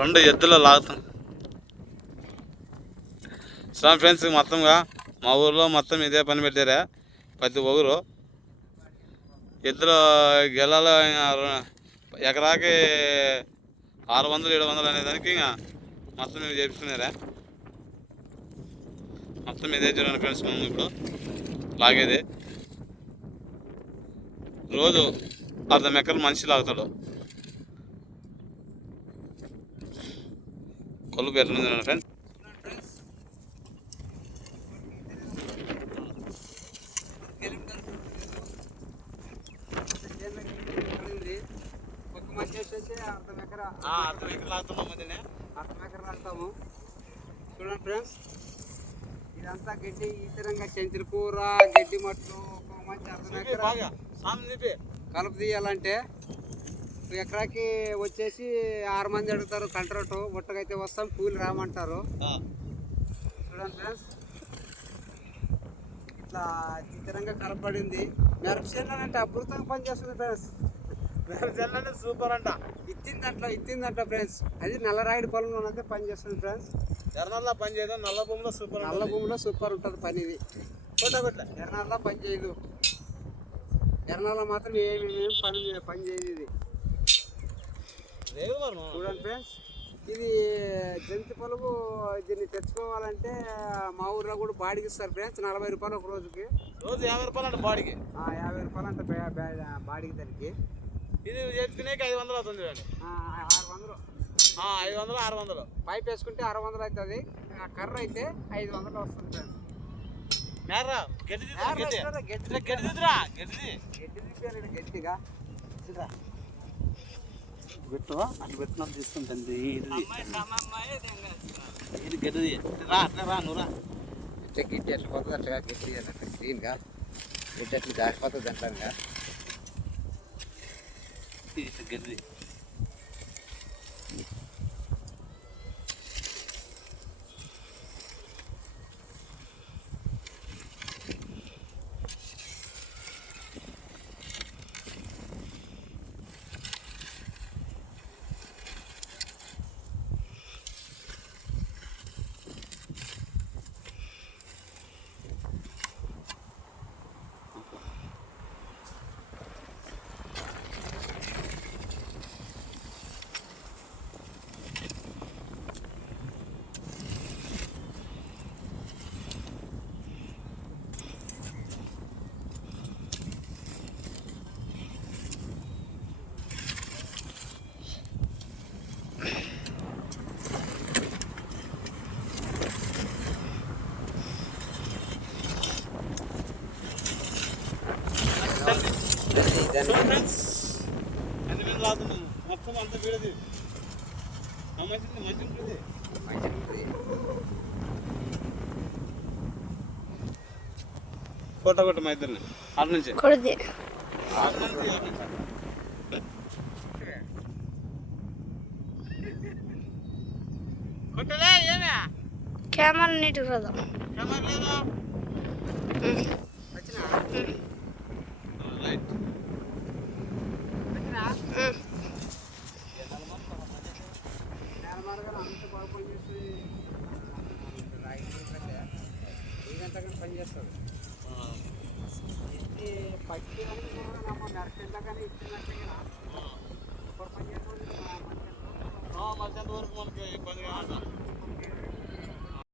రెండు ఎద్దులో లాగుతాం. ఫ్రెండ్స్ మొత్తంగా మా ఊర్లో మొత్తం ఇదే పని పెట్టారా. ప్రతి ఒక్కరు ఎద్దుల గెలాల ఎకరాకి 600-700 అనేదానికి ఇంకా మొత్తం మీరు చేపించుకున్నారా. మొత్తం ఇదే చూడండి ఫ్రెండ్స్. మనం ఇప్పుడు లాగేది రోజు 1/2 ఎకరం మనిషి లాగుతాడు. కొలుపు ఎట్లా ఉంది ఫ్రెండ్స్. అర్ధం ఎకరం లాగుతాము. చూడండి ఫ్రెండ్స్, ఇదంతా గడ్డి ఈతరంగా చెంచుల కూర, గడ్డి మట్లు ఒక మంచి 1/2 ఎకరం కలుపు తీయాలంటే ఎకరాకి వచ్చేసి 6 మంది అడుగుతారు. కంట్రోటు బుట్టకైతే వస్తాం, కూలి రామంటారు. చూడండి ఫ్రెండ్స్, ఇట్లా చిత్రంగా కలపబడింది. మిరపచేను అంటే అద్భుతంగా పనిచేస్తుంది ఫ్రెండ్స్. మిరపచేను సూపర్ అంట. ఇచ్చిందంట ఫ్రెండ్స్. అది నల్లరాయుడు పొలంలో అయితే పనిచేస్తుంది ఫ్రెండ్స్. ఎర్రనల్లా పని చేయదు, నల్ల భూమిలో సూపర్. నల్ల భూమిలో సూపర్ ఉంటుంది పని. ఇది ఎర్రనల్లా పని చేయదు. ఎర్రనల్ల మాత్రం ఏమి పని చేయదు ఇది. చూడండి ఫ్రెండ్స్, ఇది జంతు పొలము. దీన్ని తెచ్చుకోవాలంటే మా ఊర్లో కూడా బాడికి ఇస్తారు ఫ్రెండ్స్. 40 రూపాయలు ఒక రోజుకి. రోజు 50 రూపాయలు అంటే బాడికి. 50 రూపాయలు అంటే బాడికి దానికి. ఇది తెచ్చుకునేకి 500 అవుతుంది. 600. 600. పైప్ వేసుకుంటే 600 అవుతుంది. కర్ర అయితే 500 వస్తుంది ఫ్రెండ్స్. గట్టిగా పెట్టు, అటు పెట్టిన తీసుకుంటుంది. ఇది గడ్డిది. రా నువ్వు రా. గిడ్డి ఎట్లా పోతుంది అట్లా గడ్డి అన్నట్టు క్లీన్గా గిడ్డి ఎట్లా జారిపోతుంది అంటారుగా. గడ్డిది. మొత్తం అంత వీడది మంచి ఉంటుంది. ఫోటో కొట్ట మా ఇద్దరిని అటు నుంచి కొట్టలే. ఏమే కెమెరా నీట్ కదా. కెమెరా లేదా? రైట్. పనిచేస్తుంది. పచ్చి నరసిందా కానీ ఇచ్చినట్టే కదా. మధ్యాహ్నం వరకు మనకి ఇబ్బందిగా